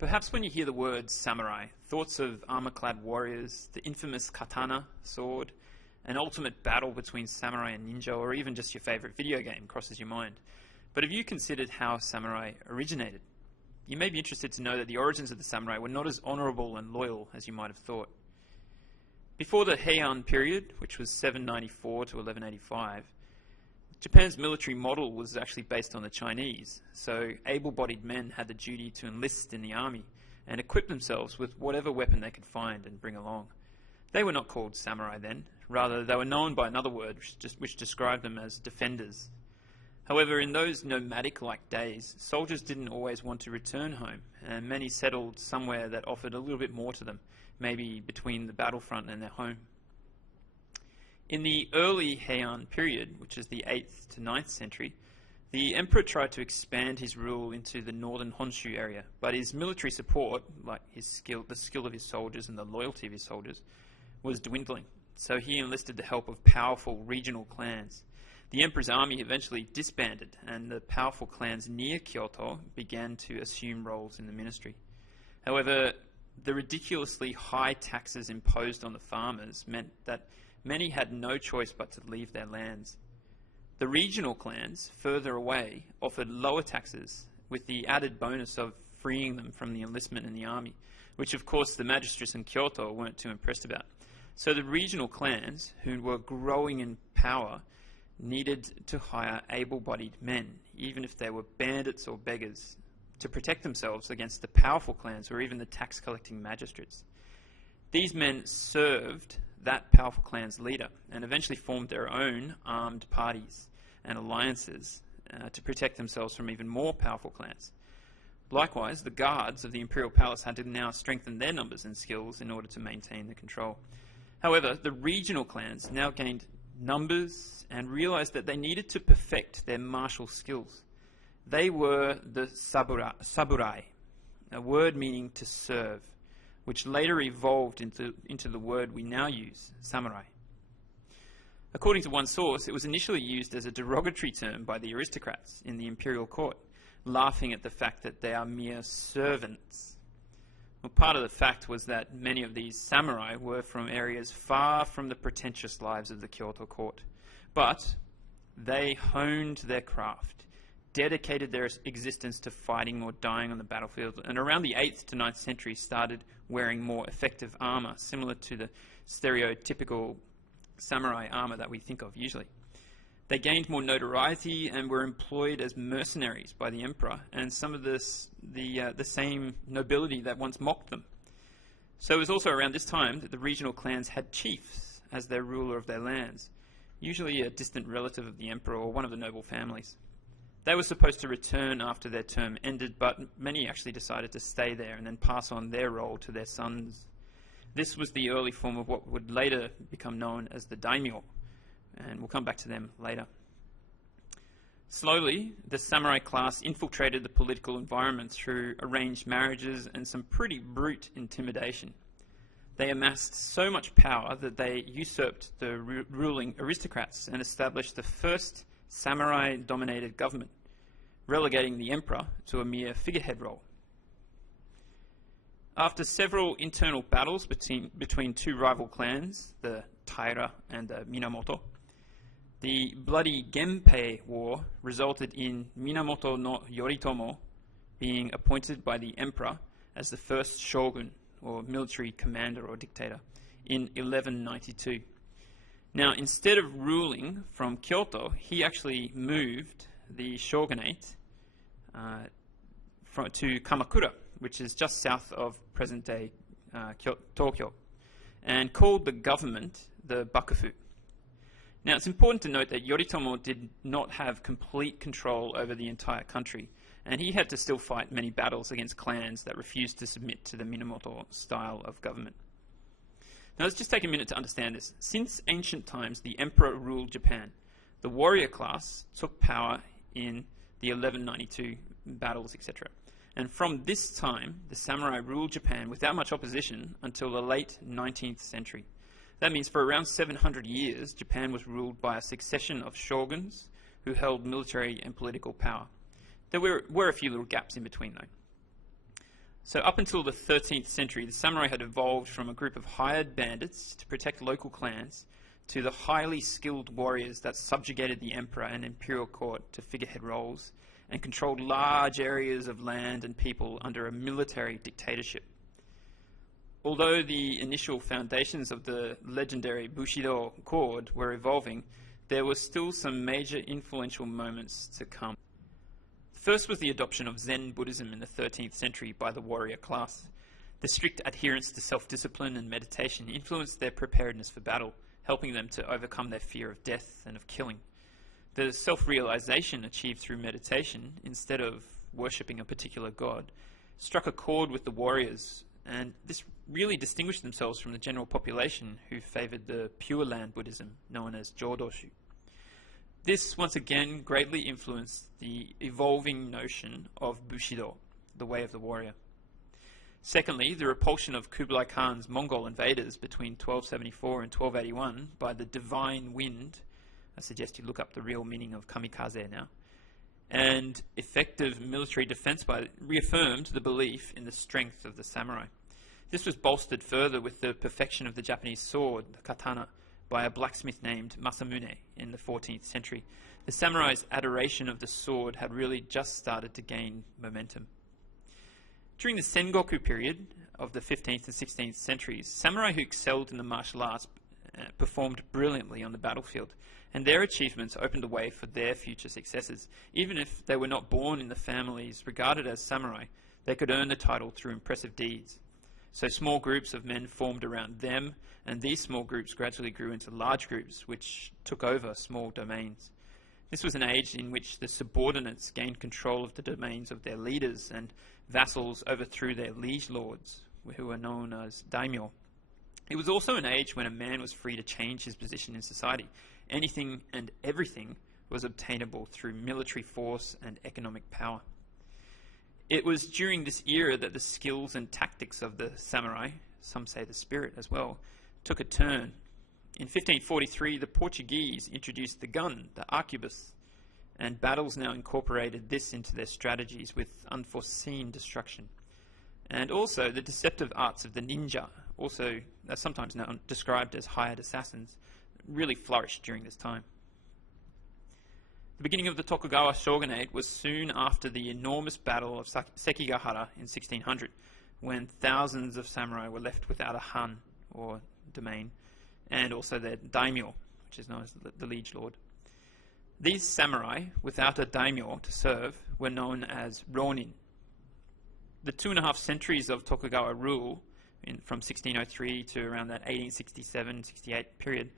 Perhaps when you hear the word samurai, thoughts of armor-clad warriors, the infamous katana sword, an ultimate battle between samurai and ninja, or even just your favorite video game crosses your mind. But have you considered how samurai originated? You may be interested to know that the origins of the samurai were not as honorable and loyal as you might have thought. Before the Heian period, which was 794 to 1185, Japan's military model was actually based on the Chinese, so able-bodied men had the duty to enlist in the army and equip themselves with whatever weapon they could find and bring along. They were not called samurai then, rather they were known by another word which described them as defenders. However, in those nomadic-like days, soldiers didn't always want to return home, and many settled somewhere that offered a little bit more to them, maybe between the battlefront and their home. In the early Heian period, which is the 8th to 9th century, the emperor tried to expand his rule into the northern Honshu area, but his military support, like the skill of his soldiers and the loyalty of his soldiers, was dwindling. So he enlisted the help of powerful regional clans. The emperor's army eventually disbanded, and the powerful clans near Kyoto began to assume roles in the ministry. However, the ridiculously high taxes imposed on the farmers meant that many had no choice but to leave their lands. The regional clans, further away, offered lower taxes, with the added bonus of freeing them from the enlistment in the army, which of course the magistrates in Kyoto weren't too impressed about. So the regional clans, who were growing in power, needed to hire able-bodied men, even if they were bandits or beggars, to protect themselves against the powerful clans or even the tax-collecting magistrates. These men served that powerful clan's leader and eventually formed their own armed parties and alliances to protect themselves from even more powerful clans. Likewise, the guards of the imperial palace had to now strengthen their numbers and skills in order to maintain the control. However, the regional clans now gained numbers and realized that they needed to perfect their martial skills. They were the saburai, a word meaning to serve, which later evolved into the word we now use, samurai. According to one source, it was initially used as a derogatory term by the aristocrats in the imperial court, laughing at the fact that they are mere servants. Well, part of the fact was that many of these samurai were from areas far from the pretentious lives of the Kyoto court, but they honed their craft, dedicated their existence to fighting or dying on the battlefield, and around the 8th to 9th century started wearing more effective armor, similar to the stereotypical samurai armor that we think of usually. They gained more notoriety and were employed as mercenaries by the emperor and some of the same nobility that once mocked them. So it was also around this time that the regional clans had chiefs as their ruler of their lands, usually a distant relative of the emperor or one of the noble families. They were supposed to return after their term ended, but many actually decided to stay there and then pass on their role to their sons. This was the early form of what would later become known as the daimyo, and we'll come back to them later. Slowly, the samurai class infiltrated the political environment through arranged marriages and some pretty brute intimidation. They amassed so much power that they usurped the ruling aristocrats and established the first samurai-dominated government, relegating the emperor to a mere figurehead role. After several internal battles between two rival clans, the Taira and the Minamoto, the bloody Genpei War resulted in Minamoto no Yoritomo being appointed by the emperor as the first shogun, or military commander or dictator, in 1192. Now, instead of ruling from Kyoto, he actually moved the shogunate to Kamakura, which is just south of present-day Tokyo, and called the government the Bakufu. Now, it's important to note that Yoritomo did not have complete control over the entire country, and he had to still fight many battles against clans that refused to submit to the Minamoto style of government. Now, let's just take a minute to understand this. Since ancient times, the emperor ruled Japan. The warrior class took power in the 1192 battles, etc. And from this time, the samurai ruled Japan without much opposition until the late 19th century. That means for around 700 years, Japan was ruled by a succession of shoguns who held military and political power. There were a few little gaps in between, though. So up until the 13th century, the samurai had evolved from a group of hired bandits to protect local clans to the highly skilled warriors that subjugated the emperor and imperial court to figurehead roles and controlled large areas of land and people under a military dictatorship. Although the initial foundations of the legendary Bushido Code were evolving, there were still some major influential moments to come. First was the adoption of Zen Buddhism in the 13th century by the warrior class. The strict adherence to self-discipline and meditation influenced their preparedness for battle, helping them to overcome their fear of death and of killing. The self-realization achieved through meditation, instead of worshipping a particular god, struck a chord with the warriors, and this really distinguished themselves from the general population who favored the Pure Land Buddhism, known as Jodoshu. This, once again, greatly influenced the evolving notion of Bushido, the way of the warrior. Secondly, the repulsion of Kublai Khan's Mongol invaders between 1274 and 1281 by the divine wind, I suggest you look up the real meaning of kamikaze now, and effective military defense reaffirmed the belief in the strength of the samurai. This was bolstered further with the perfection of the Japanese sword, the katana, by a blacksmith named Masamune in the 14th century. The samurai's adoration of the sword had really just started to gain momentum. During the Sengoku period of the 15th and 16th centuries, samurai who excelled in the martial arts performed brilliantly on the battlefield, and their achievements opened the way for their future successors. Even if they were not born in the families regarded as samurai, they could earn the title through impressive deeds. So small groups of men formed around them, and these small groups gradually grew into large groups, which took over small domains. This was an age in which the subordinates gained control of the domains of their leaders, and vassals overthrew their liege lords, who were known as daimyo. It was also an age when a man was free to change his position in society. Anything and everything was obtainable through military force and economic power. It was during this era that the skills and tactics of the samurai, some say the spirit as well, took a turn. In 1543, the Portuguese introduced the gun, the arquebus, and battles now incorporated this into their strategies with unforeseen destruction. And also the deceptive arts of the ninja, also sometimes now described as hired assassins, really flourished during this time. The beginning of the Tokugawa Shogunate was soon after the enormous battle of Sekigahara in 1600, when thousands of samurai were left without a han, or domain, and also their daimyo, which is known as the liege lord. These samurai, without a daimyo to serve, were known as ronin. The 2.5 centuries of Tokugawa rule, from 1603 to around that 1867-68 period,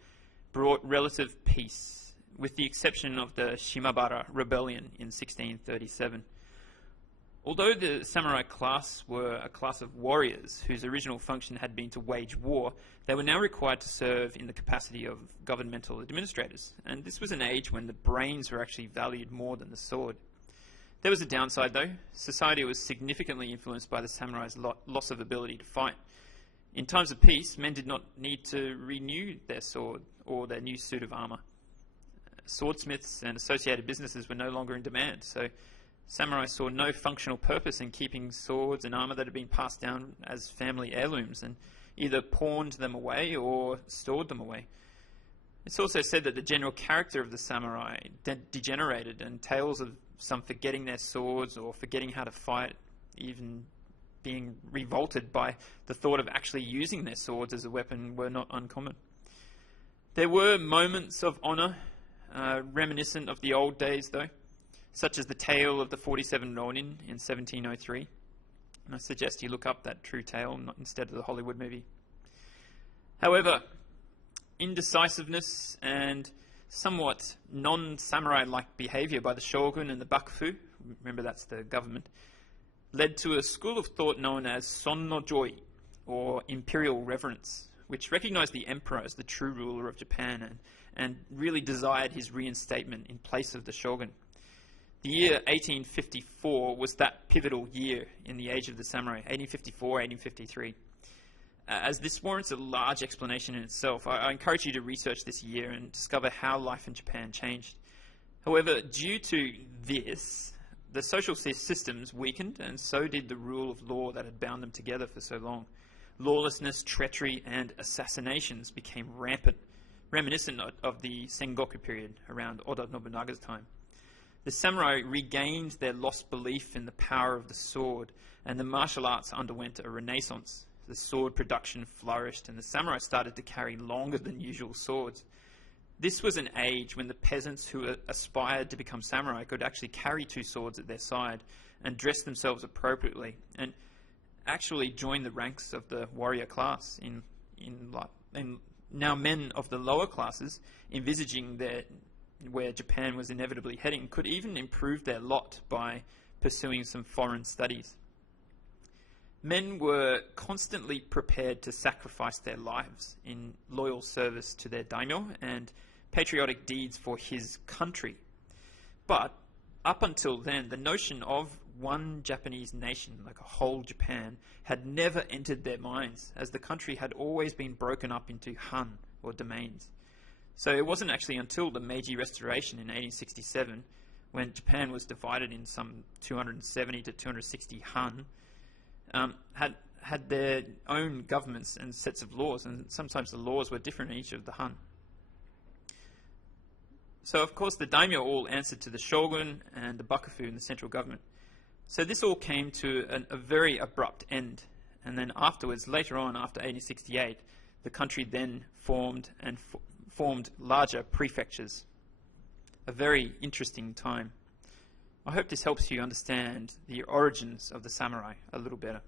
brought relative peace, with the exception of the Shimabara rebellion in 1637. Although the samurai class were a class of warriors whose original function had been to wage war, they were now required to serve in the capacity of governmental administrators, and this was an age when the brains were actually valued more than the sword. There was a downside though. Society was significantly influenced by the samurai's loss of ability to fight. In times of peace, men did not need to renew their sword or their new suit of armor. Swordsmiths and associated businesses were no longer in demand, so samurai saw no functional purpose in keeping swords and armor that had been passed down as family heirlooms, and either pawned them away or stored them away. It's also said that the general character of the samurai degenerated, and tales of some forgetting their swords or forgetting how to fight, even being revolted by the thought of actually using their swords as a weapon, were not uncommon. There were moments of honor, reminiscent of the old days though, such as the tale of the 47 Ronin in 1703. And I suggest you look up that true tale instead of the Hollywood movie. However, indecisiveness and somewhat non-samurai-like behavior by the shogun and the bakufu, remember that's the government, led to a school of thought known as Son no Joi, or imperial reverence, which recognized the emperor as the true ruler of Japan and really desired his reinstatement in place of the shogun. The year 1854 was that pivotal year in the age of the samurai, 1854, 1853. As this warrants a large explanation in itself, I encourage you to research this year and discover how life in Japan changed. However, due to this, the social systems weakened, and so did the rule of law that had bound them together for so long. Lawlessness, treachery, and assassinations became rampant, reminiscent of the Sengoku period around Oda Nobunaga's time. The samurai regained their lost belief in the power of the sword, and the martial arts underwent a renaissance. The sword production flourished, and the samurai started to carry longer than usual swords. This was an age when the peasants who aspired to become samurai could actually carry two swords at their side and dress themselves appropriately, and actually join the ranks of the warrior class. And now men of the lower classes, envisaging where Japan was inevitably heading, could even improve their lot by pursuing some foreign studies. Men were constantly prepared to sacrifice their lives in loyal service to their daimyo and patriotic deeds for his country. But up until then, the notion of one Japanese nation, like a whole Japan, had never entered their minds, as the country had always been broken up into Han, or domains. So it wasn't actually until the Meiji Restoration in 1867, when Japan was divided in some 270 to 260 Han, had their own governments and sets of laws, and sometimes the laws were different in each of the Han. So of course the daimyo all answered to the shogun and the bakufu in the central government. So this all came to a very abrupt end, and then afterwards, later on, after 1868, the country then formed larger prefectures. A very interesting time. I hope this helps you understand the origins of the samurai a little better.